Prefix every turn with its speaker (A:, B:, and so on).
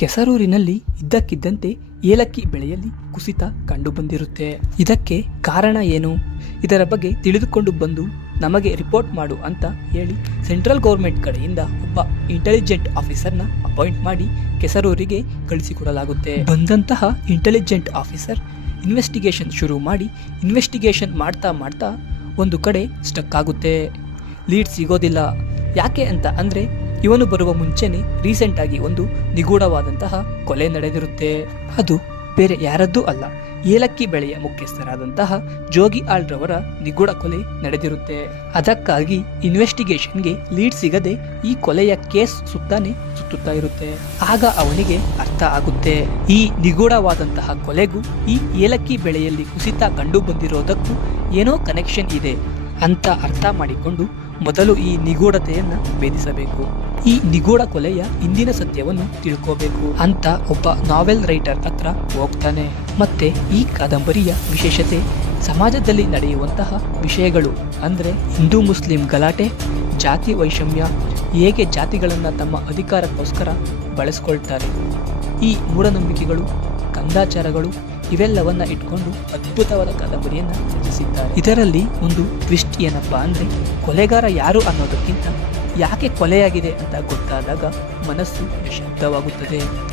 A: ಕೆಸರೂರಿನಲ್ಲಿ ಇದ್ದಕ್ಕಿದ್ದಂತೆ ಏಲಕ್ಕಿ ಬೆಳೆಯಲ್ಲಿ ಕುಸಿತ ಕಂಡುಬಂದಿರುತ್ತೆ. ಇದಕ್ಕೆ ಕಾರಣ ಏನು? ಇದರ ಬಗ್ಗೆ ತಿಳಿದುಕೊಂಡು ಬಂದು ನಮಗೆ ರಿಪೋರ್ಟ್ ಮಾಡು ಅಂತ ಹೇಳಿ ಸೆಂಟ್ರಲ್ ಗೌರ್ಮೆಂಟ್ ಕಡೆಯಿಂದ ಒಬ್ಬ ಇಂಟೆಲಿಜೆಂಟ್ ಆಫೀಸರ್ನ ಅಪಾಯಿಂಟ್ ಮಾಡಿ ಕೆಸರೂರಿಗೆ ಕಳಿಸಿಕೊಡಲಾಗುತ್ತೆ. ಬಂದಂತಹ ಇಂಟೆಲಿಜೆಂಟ್ ಆಫೀಸರ್ ಇನ್ವೆಸ್ಟಿಗೇಷನ್ ಶುರು ಮಾಡಿ ಇನ್ವೆಸ್ಟಿಗೇಷನ್ ಮಾಡ್ತಾ ಮಾಡ್ತಾ ಒಂದು ಕಡೆ ಸ್ಟಕ್ ಆಗುತ್ತೆ. ಲೀಡ್ ಸಿಗೋದಿಲ್ಲ. ಯಾಕೆ ಅಂತ ಅಂದರೆ ಇವನು ಬರುವ ಮುಂಚೆನೆ ರೀಸೆಂಟ್ ಆಗಿ ಒಂದು ನಿಗೂಢವಾದಂತಹ ಕೊಲೆ ನಡೆದಿರುತ್ತೆ. ಅದು ಬೇರೆ ಯಾರದ್ದೂ ಅಲ್ಲ, ಏಲಕ್ಕಿ ಬೆಳೆಯ ಮುಖ್ಯಸ್ಥರಾದಂತಹ ಜೋಗಿ ಆಳ್ರವರ ನಿಗೂಢ ಕೊಲೆ ನಡೆದಿರುತ್ತೆ. ಅದಕ್ಕಾಗಿ ಇನ್ವೆಸ್ಟಿಗೇಷನ್ಗೆ ಲೀಡ್ ಸಿಗದೆ ಈ ಕೊಲೆಯ ಕೇಸ್ ಸುತ್ತಾನೆ ಸುತ್ತುತ್ತಾ ಇರುತ್ತೆ. ಆಗ ಅವನಿಗೆ ಅರ್ಥ ಆಗುತ್ತೆ. ಈ ನಿಗೂಢವಾದಂತಹ ಕೊಲೆಗೂ ಈ ಏಲಕ್ಕಿ ಬೆಳೆಯಲ್ಲಿ ಕುಸಿತ ಕಂಡು ಬಂದಿರೋದಕ್ಕೂ ಏನೋ ಕನೆಕ್ಷನ್ ಇದೆ. ಅಂತ ಅರ್ಥ ಮಾಡಿಕೊಂಡು ಮೊದಲು ಈ ನಿಗೂಢತೆಯನ್ನು ಭೇದಿಸಬೇಕು. ಈ ನಿಗೂಢ ಕೊಲೆಯ ಇಂದಿನ ಸತ್ಯವನ್ನು ತಿಳ್ಕೋಬೇಕು ಅಂತ ಒಬ್ಬ ನಾವೆಲ್ ರೈಟರ್ ಹತ್ರ ಹೋಗ್ತಾನೆ. ಮತ್ತೆ ಈ ಕಾದಂಬರಿಯ ವಿಶೇಷತೆ, ಸಮಾಜದಲ್ಲಿ ನಡೆಯುವಂತಹ ವಿಷಯಗಳು ಅಂದ್ರೆ ಹಿಂದೂ ಮುಸ್ಲಿಂ ಗಲಾಟೆ, ಜಾತಿ ವೈಷಮ್ಯ, ಹೇಗೆ ಜಾತಿಗಳನ್ನು ತಮ್ಮ ಅಧಿಕಾರಕ್ಕೋಸ್ಕರ ಬಳಸ್ಕೊಳ್ತಾರೆ. ಈ ಮೂಢನಂಬಿಕೆಗಳು ಕಂದಾಚಾರಗಳು ಇವೆಲ್ಲವನ್ನ ಇಟ್ಕೊಂಡು ಅದ್ಭುತವಾದ ಕಾದಂಬರಿಯನ್ನ ರಚಿಸಿದ್ದಾರೆ. ಇದರಲ್ಲಿ ಒಂದು ಟ್ವಿಸ್ಟ್ ಏನಪ್ಪಾ ಅಂದ್ರೆ ಕೊಲೆಗಾರ ಯಾರು ಅನ್ನೋದಕ್ಕಿಂತ ಯಾಕೆ ಕೊಲೆಯಾಗಿದೆ ಅಂತ ಗೊತ್ತಾದಾಗ ಮನಸ್ಸು ನಿಶಬ್ದವಾಗುತ್ತದೆ